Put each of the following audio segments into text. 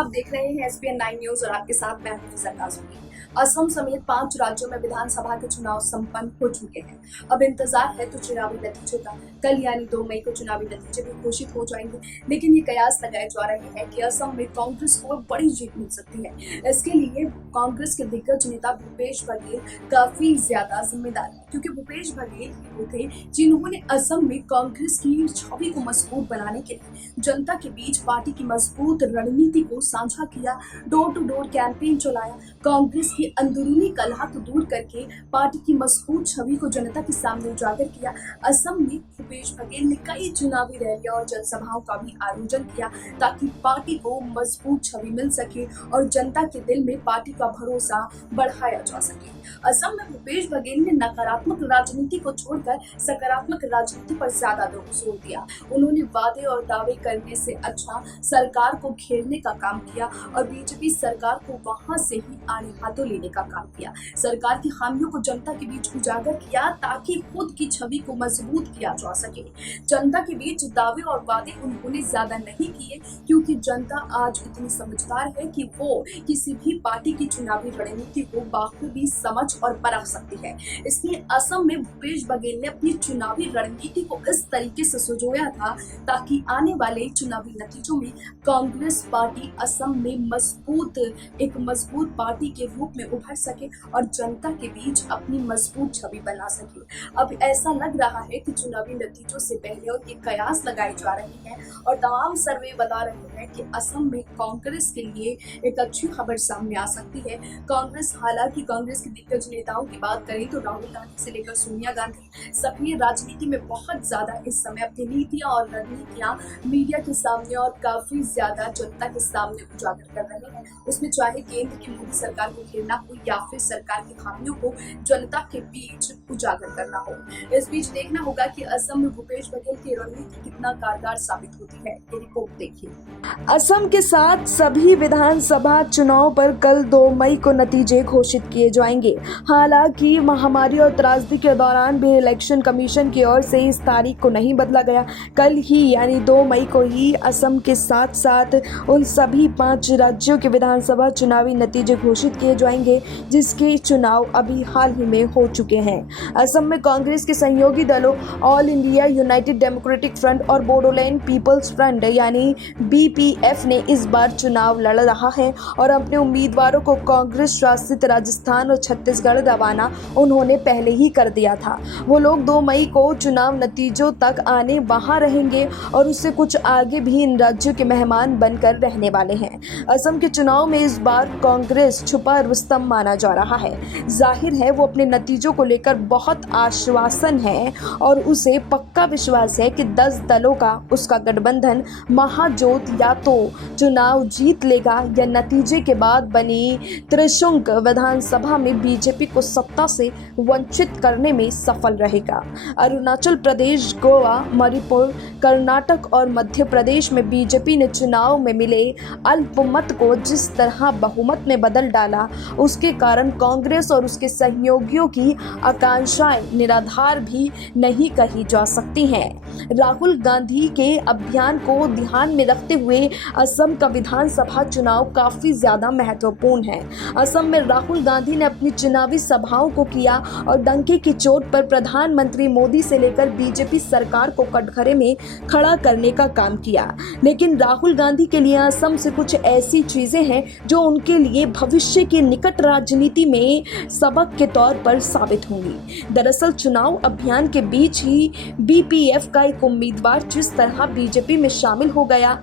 आप देख रहे हैं एसबीएन 9 न्यूज और आपके साथ मैं हूं फिजा काज़मी। असम समेत 5 राज्यों में विधानसभा के चुनाव संपन्न हो चुके हैं। अब इंतजार है तो चुनावी नतीजों का। कल यानी 2 मई को चुनावी नतीजे भी घोषित हो जाएंगे, लेकिन ये कयास लगाए जा रहे हैं कि असम में कांग्रेस को बड़ी जीत मिल सकती है। इसके लिए कांग्रेस के दिग्गज नेता भूपेश बघेल काफी ज्यादा जिम्मेदार है, क्योंकि भूपेश बघेल वो थे जिन्होंने असम में कांग्रेस की छवि को मजबूत बनाने के लिए जनता के बीच पार्टी की मजबूत रणनीति को साझा किया, डोर टू डोर कैंपेन चलाया, कांग्रेस की अंदरूनी कलह को दूर करके पार्टी की मजबूत छवि को जनता के सामने उजागर किया। असम में भूपेश बघेल ने कई चुनावी रैलियां और जनसभाओं का भी आयोजन किया ताकि पार्टी को मजबूत छवि मिल सके और जनता के दिल में पार्टी का भरोसा बढ़ाया जा सके। असम में भूपेश बघेल ने नकारात्मक राजनीति को छोड़कर सकारात्मक राजनीति पर ज्यादा जोर दिया। उन्होंने वादे और दावे करने से अच्छा सरकार को घेरने का काम किया और बीजेपी सरकार को वहां से ही आड़े हाथों लेने का काम किया। सरकार की खामियों को जनता के बीच उजागर किया ताकि खुद की छवि को मजबूत किया जा सके। जनता के बीच दावे और वादे उन्होंने ज्यादा नहीं किए, क्योंकि जनता आज इतनी समझदार है कि वो किसी भी पार्टी की चुनावी रणनीति को बाखूबी समझ और परख सकती है। इसलिए असम में भूपेश बघेल ने अपनी चुनावी रणनीति को इस तरीके से सजोया था ताकि आने वाले चुनावी नतीजों में कांग्रेस पार्टी असम में एक मजबूत पार्टी के रूप में उभर सके और जनता के बीच अपनी मजबूत छवि बना सके। अब ऐसा लग रहा है कि चुनावी नतीजों से पहले और ये कयास लगाए जा रहे हैं और तमाम सर्वे बता रहे हैं कि असम में कांग्रेस के लिए एक अच्छी खबर सामने आ सकती है। हालांकि कांग्रेस के दिग्गज नेताओं की बात करें तो राहुल गांधी से लेकर सोनिया गांधी सक्रिय राजनीति में बहुत ज्यादा इस समय अपनी नीतियां और रणनीतियां मीडिया के सामने और काफी ज्यादा जनता के सामने उजागर कर रहे हैं। उसमें चाहे केंद्र की मोदी सरकार को घेरना हो या फिर सरकार की खामियों को जनता के बीच उजागर करना हो। इस बीच देखना होगा कि असम में भूपेश बघेल की रणनीति कितना कारगर साबित होती है। ये रिपोर्ट देखिए। असम के साथ सभी विधानसभा चुनाव पर कल 2 मई को नतीजे घोषित किए जाएंगे। हालांकि महामारी और त्रासदी के दौरान भी इलेक्शन कमीशन की ओर से इस तारीख को नहीं बदला गया। कल ही यानी 2 मई को ही असम के साथ साथ उन सभी 5 राज्यों के विधानसभा चुनावी नतीजे घोषित किए जाएंगे, जिसके चुनाव अभी हाल ही में हो चुके हैं। असम में कांग्रेस के सहयोगी दलों all India United democratic front और बोडोलैंड पीपल्स फ्रंट यानी बीपीएफ ने इस बार चुनाव लड़ रहा है और अपने उम्मीदवारों को कांग्रेस शासित राजस्थान और छत्तीसगढ़ दबाना उन्होंने पहले ही कर दिया था। वो लोग 2 मई को चुनाव नतीजों तक आने वहां रहेंगे और उससे कुछ आगे भी इन राज्यों के मेहमान बनकर रहने वाले हैं। असम के चुनाव में इस बार कांग्रेस छुपा रुस्तम माना जा रहा है। जाहिर है वो अपने नतीजों को लेकर बहुत आश्वासन है और उसे पक्का विश्वास है कि 10 दलों का उसका गठबंधन महाजोत या तो चुनाव जीत लेगा या नतीजे के बाद बनी त्रिशंकु विधानसभा में बीजेपी को सत्ता से वंचित करने में सफल रहेगा। अरुणाचल प्रदेश, गोवा, मणिपुर, कर्नाटक और मध्य प्रदेश में बीजेपी ने चुनाव में मिले अल्पमत को जिस तरह बहुमत में बदल डाला, उसके कारण कांग्रेस और उसके सहयोगियों की आकांक्षाएं निराधार भी नहीं कही जा सकती हैं। राहुल गांधी के अभियान को ध्यान में रखते हुए असम का विधानसभा चुनाव काफी ज्यादा महत्वपूर्ण है। असम में राहुल गांधी ने अपनी चुनावी सभाओं को किया और डंके की चोट पर प्रधानमंत्री मोदी से लेकर बीजेपी सरकार को कटघरे में खड़ा करने का काम किया। लेकिन राहुल गांधी के लिए असम से कुछ ऐसी चीजें हैं जो उनके लिए भविष्य की निकट राजनीति में सबक के तौर पर साबित होंगी। दरअसल चुनाव अभियान के बीच ही बीपीएफ का एक उम्मीदवार जिस तरह बीजेपी में शामिल हो गया,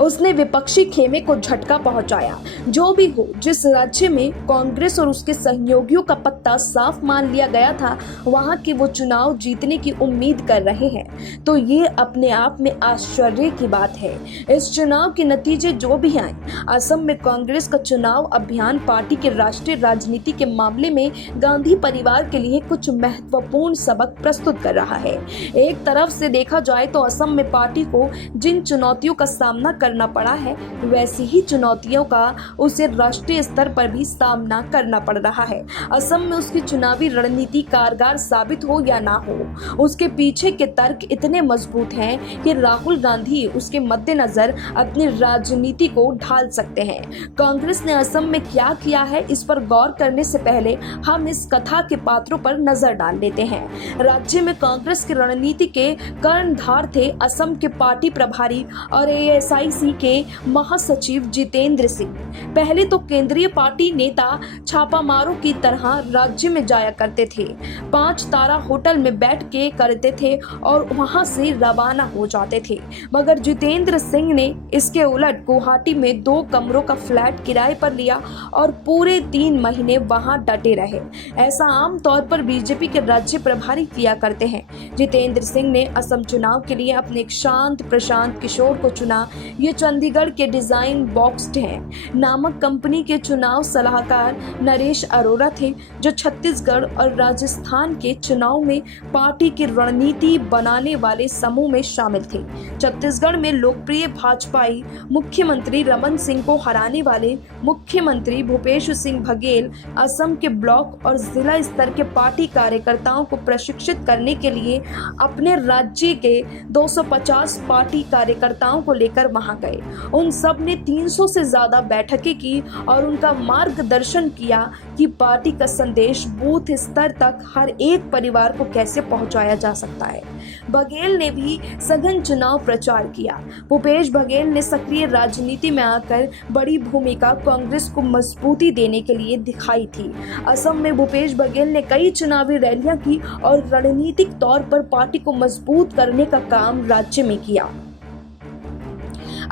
उसने विपक्षी खेमे को झटका पहुंचाया। जो भी हो, जिस राज्य में कांग्रेस और उसके सहयोगियों का पत्ता साफ मान लिया गया था, वहां के वो चुनाव जीतने की उम्मीद कर रहे हैं, तो ये अपने आप में आश्चर्य की बात है। इस चुनाव के नतीजे जो भी आए, असम में कांग्रेस का चुनाव अभियान पार्टी के राष्ट्रीय राजनीति के मामले में गांधी परिवार के लिए कुछ महत्वपूर्ण सबक प्रस्तुत कर रहा है। एक तरफ से देखा जाए तो असम में पार्टी को जिन चुनौतियों का सामना करना पड़ा है, वैसी ही चुनौतियों का उसे राष्ट्रीय स्तर पर भी सामना करना पड़ रहा है। असम में उसकी चुनावी रणनीति कारगर साबित हो या ना हो, उसके पीछे के तर्क इतने मजबूत हैं कि राहुल गांधी उसके मद्देनजर अपनी राजनीति को ढाल सकते हैं। कांग्रेस ने असम में क्या किया है, इस पर गौर करने से पहले हम इस कथा के पात्रों पर नजर डाल लेते हैं। राज्य में कांग्रेस की रणनीति के कर्णधार थे असम के पार्टी प्रभारी और एआईसीसी के महासचिव जितेंद्र सिंह। पहले तो केंद्रीय पार्टी नेता छापामारों की तरह राज्य में जाया करते थे, 5 तारा होटल में बैठ के करते थे और वहां से रवाना हो जाते थे। मगर जितेंद्र सिंह ने इसके उलट गुवाहाटी में 2 कमरों का फ्लैट किराए पर लिया और पूरे 3 महीने वहां डटे रहे। ऐसा आम तौर पर बीजेपी के राज्य प्रभारी किया करते हैं। जितेंद्र सिंह ने असम चुनाव के लिए अपने एक शांत प्रशांत किशोर को चुना। ये चंडीगढ़ के डिजाइन बॉक्स्ड हैं नामक कंपनी के चुनाव सलाहकार नरेश अरोड़ा थे, जो छत्तीसगढ़ और राजस्थान के चुनाव में पार्टी की रणनीति बनाने वाले समूह में शामिल थे। छत्तीसगढ़ में लोकप्रिय भाजपाई मुख्यमंत्री रमन सिंह को हराने वाले मुख्यमंत्री भूपेश सिंह बघेल असम के ब्लॉक और जिला स्तर के पार्टी कार्यकर्ताओं को प्रशिक्षित करने के लिए अपने राज्य के 250 पार्टी कार्यकर्ताओं को लेकर वहां गए। उन सब ने 300 से ज्यादा बैठकें की और उनका मार्गदर्शन किया कि पार्टी का संदेश बूथ स्तर तक हर एक परिवार को कैसे पहुंचाया जा सकता है। बघेल ने भी सघन चुनाव प्रचार किया। भूपेश बघेल ने सक्रिय राजनीति में आकर बड़ी भूमिका कांग्रेस को मजबूती देने के लिए दिखाई थी। असम में भूपेश बघेल ने कई चुनावी रैलियां की और रणनीतिक तौर पर पार्टी को मजबूत करने का काम राज्य में किया।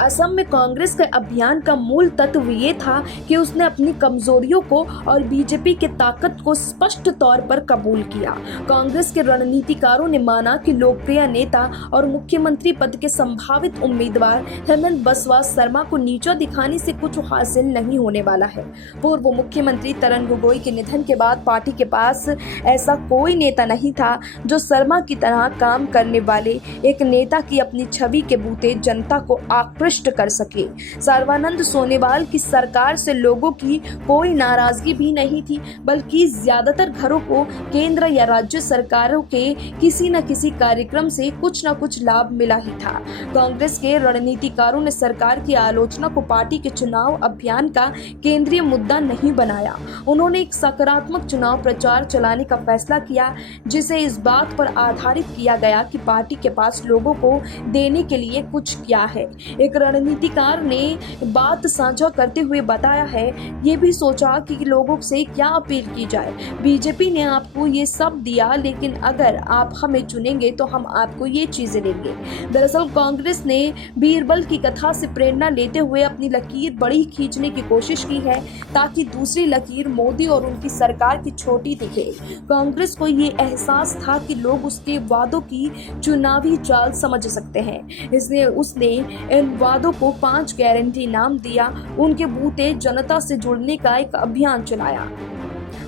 असम में कांग्रेस के अभियान का मूल तत्व ये था कि उसने अपनी कमजोरियों को और बीजेपी की ताकत को स्पष्ट तौर पर कबूल किया। कांग्रेस के रणनीतिकारों ने माना कि लोकप्रिय नेता और मुख्यमंत्री पद के संभावित उम्मीदवार हेमंत बिस्वा शर्मा को नीचा दिखाने से कुछ हासिल नहीं होने वाला है। पूर्व मुख्यमंत्री तरुण गोगोई के निधन के बाद पार्टी के पास ऐसा कोई नेता नहीं था जो शर्मा की तरह काम करने वाले एक नेता की अपनी छवि के बूते जनता को आकृष्ट कर सके। सर्बानंद सोनोवाल की सरकार से लोगों की कोई नाराजगी भी नहीं थी, बल्कि ज्यादातर घरों को केंद्र या राज्य सरकारों के किसी न किसी कार्यक्रम से कुछ न कुछ लाभ मिला ही था। कांग्रेस के रणनीतिकारों ने सरकार की आलोचना को पार्टी के चुनाव अभियान का केंद्रीय मुद्दा नहीं बनाया। उन्होंने एक सकारात्मक चुनाव प्रचार चलाने का फैसला किया, जिसे इस बात पर आधारित किया गया कि पार्टी के पास लोगों को देने के लिए कुछ क्या है। एक रणनीतिकार ने बात साझा करते हुए बताया है, ये भी सोचा कि लोगों से क्या अपील की जाए। बीजेपी ने आपको ये सब दिया, लेकिन अगर आप हमें चुनेंगे तो हम आपको ये चीजें देंगे। दरअसल कांग्रेस ने बीरबल की कथा से प्रेरणा लेते हुए अपनी लकीर बड़ी खींचने की कोशिश की है, ताकि दूसरी लकीर मोदी और उनकी सरकार की छोटी दिखे। कांग्रेस को ये एहसास था कि लोग उसके वादों की चुनावी चाल समझ सकते हैं, इसलिए उसने इन वादों को 5 गारंटी नाम दिया। उनके बूते जनता से जुड़ने का एक अभियान चलाया।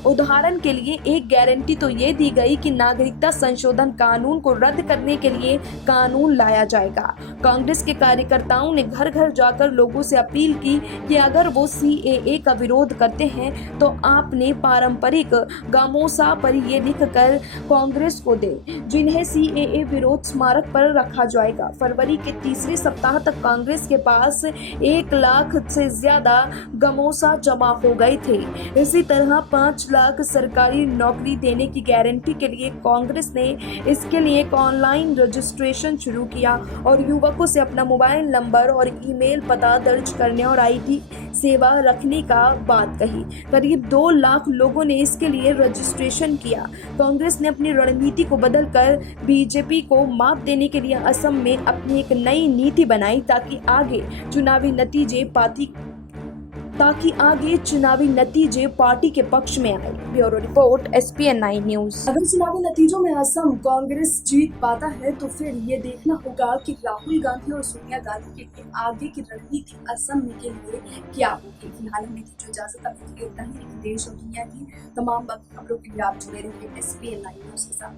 उदाहरण के लिए एक गारंटी तो ये दी गई कि नागरिकता संशोधन कानून को रद्द करने के लिए कानून लाया जाएगा। कांग्रेस के कार्यकर्ताओं ने घर घर जाकर लोगों से अपील की कि अगर वो सीएए का विरोध करते हैं तो आपने पारंपरिक गामोसा पर ये लिखकर कांग्रेस को दे, जिन्हें सीएए विरोध स्मारक पर रखा जाएगा। फरवरी के तीसरे सप्ताह तक कांग्रेस के पास 1 लाख से ज्यादा गामोसा जमा हो गए थे। इसी तरह 5 लाख सरकारी नौकरी देने की गारंटी के लिए कांग्रेस ने इसके लिए एक ऑनलाइन रजिस्ट्रेशन शुरू किया और युवकों से अपना मोबाइल नंबर और ईमेल पता दर्ज करने और आईटी सेवा रखने का बात कही। करीब 2 लाख लोगों ने इसके लिए रजिस्ट्रेशन किया। कांग्रेस ने अपनी रणनीति को बदलकर बीजेपी को मात देने के लिए असम में अपनी एक नई नीति बनाई, ताकि आगे चुनावी नतीजे पार्टी के पक्ष में आए। Bureau report SPN9 news. अगर चुनावी नतीजों में असम कांग्रेस जीत पाता है तो फिर ये देखना होगा कि राहुल गांधी और सोनिया गांधी के लिए आगे की रणनीति असम के लिए क्या होगी। फिलहाल हमें जो इजाजत अभी के उतना ही, लेकिन देश और दुनिया की तमाम खबरों के लिए आप जुड़े रहिए SPN9 न्यूज के साथ।